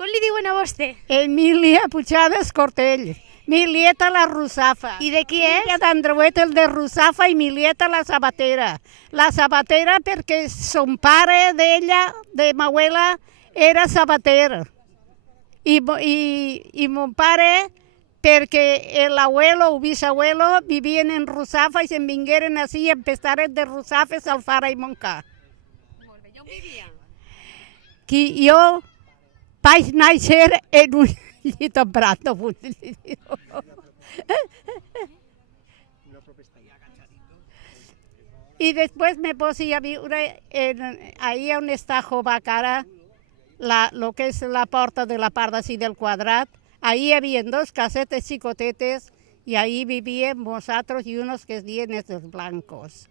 Com li diuen a vostè? Emília Puigades Cortell. Milieta la Russafa. I de qui és? Filla d'Andreuet el de Russafa i Milieta la Sabatera. La Sabatera perquè son pare d'ella, de ma abuela, era sabater. I mon pare, perquè l'abuelo o bisabuelo vivien en Russafa i se'n vingueren així i empezaren de Russafa, Alfara i Montcà. Molt bé, on vivia? Jo vaig néixer en un llit en Prat, no vull dir. I després me posi a viure ahí on està Jovacara, lo que és la porta de la part d'ací del quadrat. Ahí hi havia dos casetes xicotetes i ahí vivíem nosaltres i unos que es dien els blancos,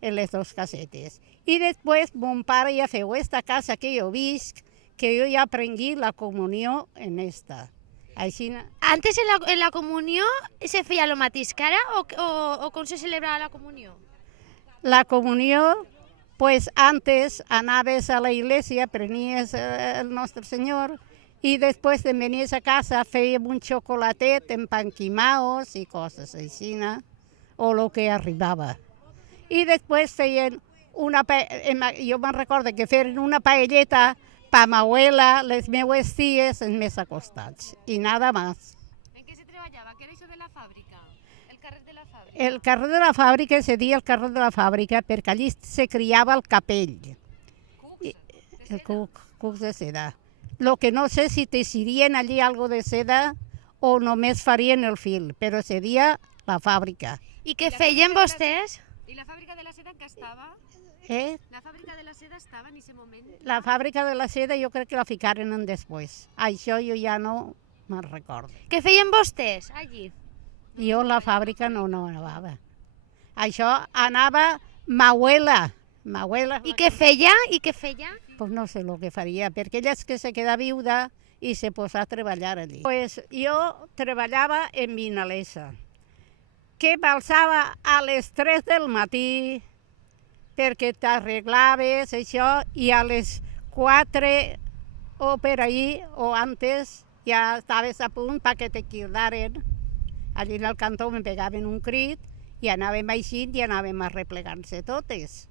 en les dos casetes. I després mon pare ja feu esta casa que jo visc, que jo ja aprengui la comunió en esta. Així... Antes en la comunió se feia el mateix que ara o com se celebrava la comunió? La comunió, pues antes anaves a la iglesia, prenies el nostre Senyor i després te'n venies a casa, fèiem un xocolatet amb panquimaos i coses així, o el que arribava. I després feien jo me'n recordo que feien una paelleta pa ma abuela, les meues ties, els més acostats, i nada más. En què se treballava? Què era això de la fàbrica? El carrer de la fàbrica? El carrer de la fàbrica se deia el carrer de la fàbrica perquè allí se criava el capell. Cucs? El cucs de seda. Lo que no sé si teixirien allí algo de seda o només farien el fil, però se deia la fàbrica. I què feien vostès? I la fàbrica de la seda en què estava? La fàbrica de la seda estava en aquest moment? La fàbrica de la seda jo crec que la ficaren en després. Això jo ja no me'n recordo. Què feien vostès allí? Jo la fàbrica no anava. Això anava ma abuela. I què feia? Pues no sé el que faria, perquè ella és que se queda viuda i se posa a treballar allí. Pues jo treballava en Vinalesa, que m'alçava a les 3 del matí perquè t'arreglaves això i a les 4 o per ahí o antes ja estaves a punt perquè te cridaren. Allí en el cantó me pegaven un crit i anàvem així i anàvem arreplegant-se totes.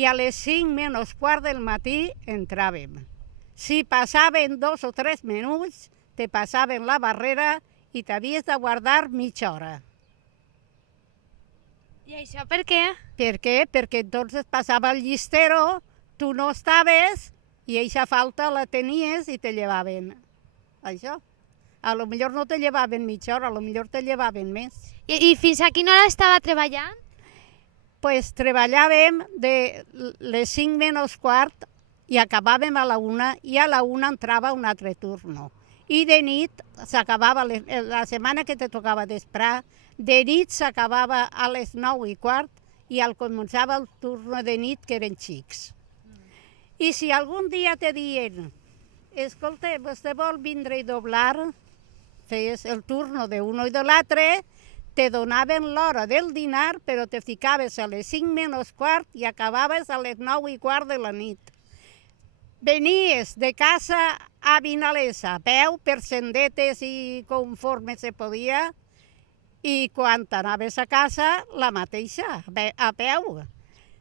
I a les 5 menys quart del matí entràvem. Si passaven 2 o 3 minuts, te passaven la barrera i t'havies de guardar mitja hora. I això per què? Per què? Perquè entonces passava el llistero, tu no estaves i eixa falta la tenies i te llevaven. Això. A lo millor no te llevaven mitja hora, a lo millor te llevaven més. I fins a quina hora estava treballant? Pues treballàvem de les 5 menys quart i acabàvem a la 1 i a la 1 entrava un altre turno. I de nit s'acabava, la setmana que te tocava d'esperar, de nit s'acabava a les 9 i quart i al començava el turno de nit que eren xics. I si algun dia te dient, escolta, vostè vol vindre i doblar, feies el turno d'un i de l'altre, te donaven l'hora del dinar, però te ficaves a les 5 menys quart i acabaves a les 9 i quart de la nit. Venies de casa a Vinalesa, a peu, per sendetes i conforme se podia, i quan anaves a casa, la mateixa, a peu.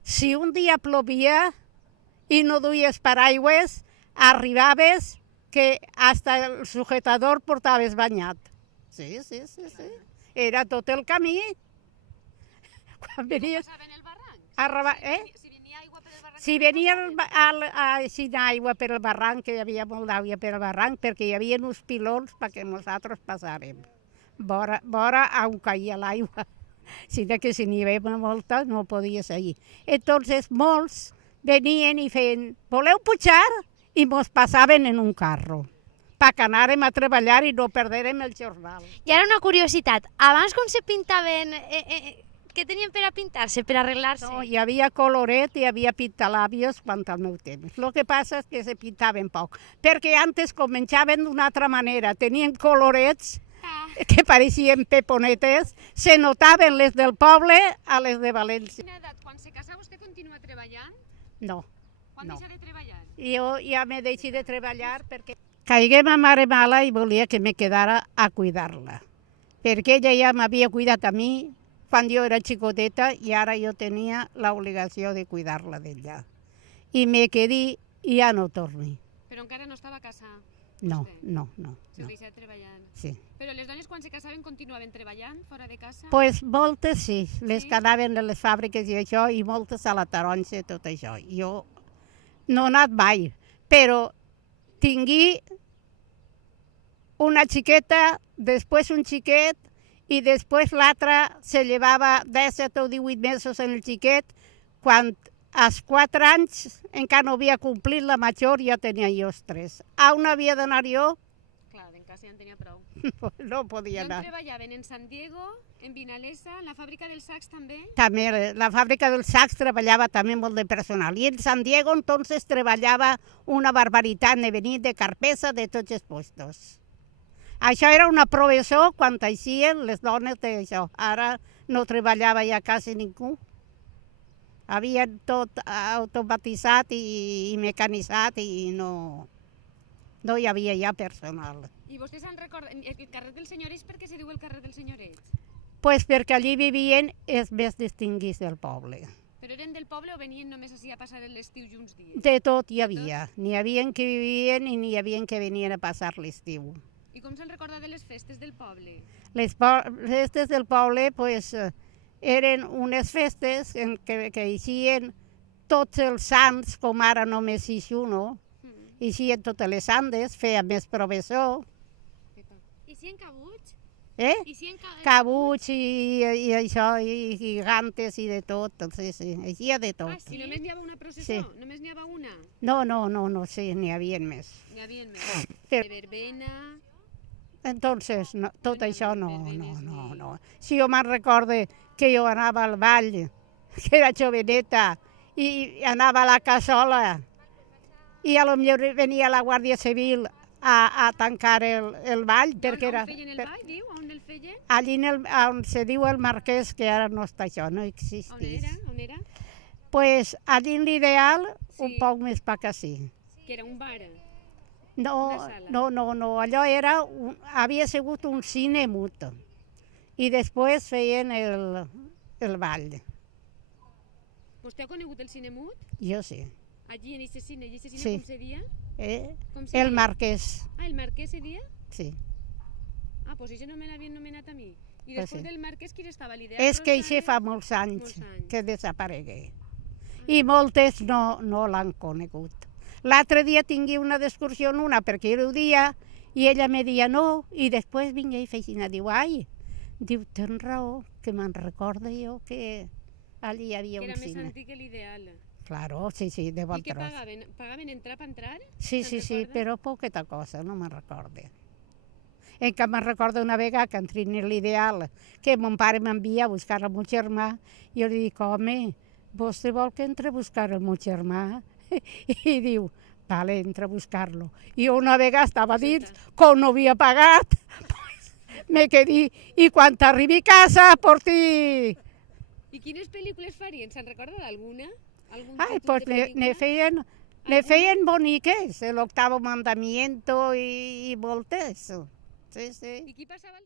Si un dia plovia i no duies paraigües, arribaves que hasta el sujetador portaves banyat. Sí. Era tot el camí. Quan venies... Com passaven el barranc? Si venia aigua per el barranc... Si venia aigua per el barranc, que hi havia molt d'aigua per el barranc, perquè hi havia uns pilons perquè nosaltres passàrem. Vora on caia l'aigua. Si n'hi havia molta, no podies allí. Entonces, molts venien i feien, voleu pujar? I mos passaven en un carro, perquè anàrem a treballar i no perdérem el jornal. I ara una curiositat, abans com se pintaven, què tenien per a pintar-se, per a arreglar-se? No, hi havia coloret, hi havia pintalàbios quan al meu temps. El que passa és que se pintaven poc, perquè antes començaven d'una altra manera, tenien colorets que pareixien peponetes, se notaven les del poble a les de València. Quina edat? Quan se casa vostè continua treballant? No. Quan deixa de treballar? Jo ja m'he deixat de treballar perquè Caigué ma mare mala i volia que me quedara a cuidar-la, perquè ella ja m'havia cuidat a mi quan jo era xicoteta i ara jo tenia l'obligació de cuidar-la d'ella. I me quedé i ja no torni. Però encara no estava casada. No, Vostè. no, no. Se no. deixava treballant. Sí. Però les dones quan se casaven continuaven treballant fora de casa? Pues moltes sí, les Sí? que anaven a les fàbriques i això, i moltes a la taronja i tot això. Jo no he anat mai, però tingui una xiqueta, després un xiquet, i després l'altre se llevava 17 o 18 mesos en el xiquet, quan als 4 anys encara no havia complit la major, ja tenia jo els 3. A on havia d'anar jo? Clar, en casa ja en tenia prou. No podia I on anar. treballaven? En San Diego, en Vinalesa, en la fàbrica dels sacs també? També la fàbrica dels sacs treballava també molt de personal. I en San Diego entonces treballava una barbaritat, ne venien de carpesa de tots els puestos. Això era una professó quan eixien les dones d'això. Ara no treballava ja quasi ningú. Havia tot automatitzat i mecanitzat i no hi havia ja personal. I vostès han recordat... El carrer del Senyoret, per què se diu el carrer del Senyoret? Pues perquè allí vivien els més distinguits del poble. Però eren del poble o venien només així a passar l'estiu i uns dies? De tot hi havia. N'hi havia que vivien i n'hi havia que venien a passar l'estiu. I com se'n recorda de les festes del poble? Les festes del poble pues, eren unes festes en què eixien tots els sants, com ara només ix uno, eixien totes les sandes, feia més professor, I si en cabuts? I si en cabuts i això, i gigantes i de tot, sí, eixia de tot. Ah, sí? Només n'hi havia una processó? Sí. Només n'hi havia una? No, sí, n'hi havia més. N'hi havia més. Però- De verbena... Entonces, no, tot això no. Si jo me'n recorde que jo anava al ball, que era joveneta, i anava a la cassola, i a lo millor venia la Guàrdia Civil a tancar el ball, perquè era... On feien el ball, diu? On el feien? Allí on se diu el Marquès, que ara no està això, no On existeix. era? On era? Pues allí en l'ideal, un Sí. poc més pa que sí. Que era un bar. No, Una sala. no, allò era, havia sigut un cine mut. I després feien el ball. Vostè ha conegut el cine mut? Jo sí. Allí en aquest cine, Sí. com se dia? Com se El dia? Marquès, Ah, el Marquès se dia? sí. Ah, doncs això no me l'havien nomenat a mi. I Pues després sí. del Marquès, qui estava? L'idea És que això fa molts anys Molts anys. que desaparegué. I moltes no l'han conegut. L'altre dia tingui una discussió amb una perquè era un dia i ella me deia no, i després vinga i feixina, diu, ai, diu, tens raó, que me'n recorda jo que allí hi havia Que un era més cine. antic que l'ideal. Claro, sí, de bon I què tros. pagaven? Pagaven entrar per entrar? Sí, Se'n sí, recorda? però poqueta cosa, no me'n recorde. En que me'n recordo una vegada que entrei en l'ideal, que mon pare m'envia a buscar el meu germà, i jo li dic, home, vostè vol que entre a buscar el meu germà? I diu, vale, entra a buscar-lo. I una vegada estava dins, com no havia pagat, pues, me quedé, i quan arribi a casa, porti... I quines pel·lícules farien? Se'n recorda d'alguna? Algun Ai, títol pues de ne pel·lícula? feien boniques, el octavo mandamiento i moltes. Sí, sí. I qui passava el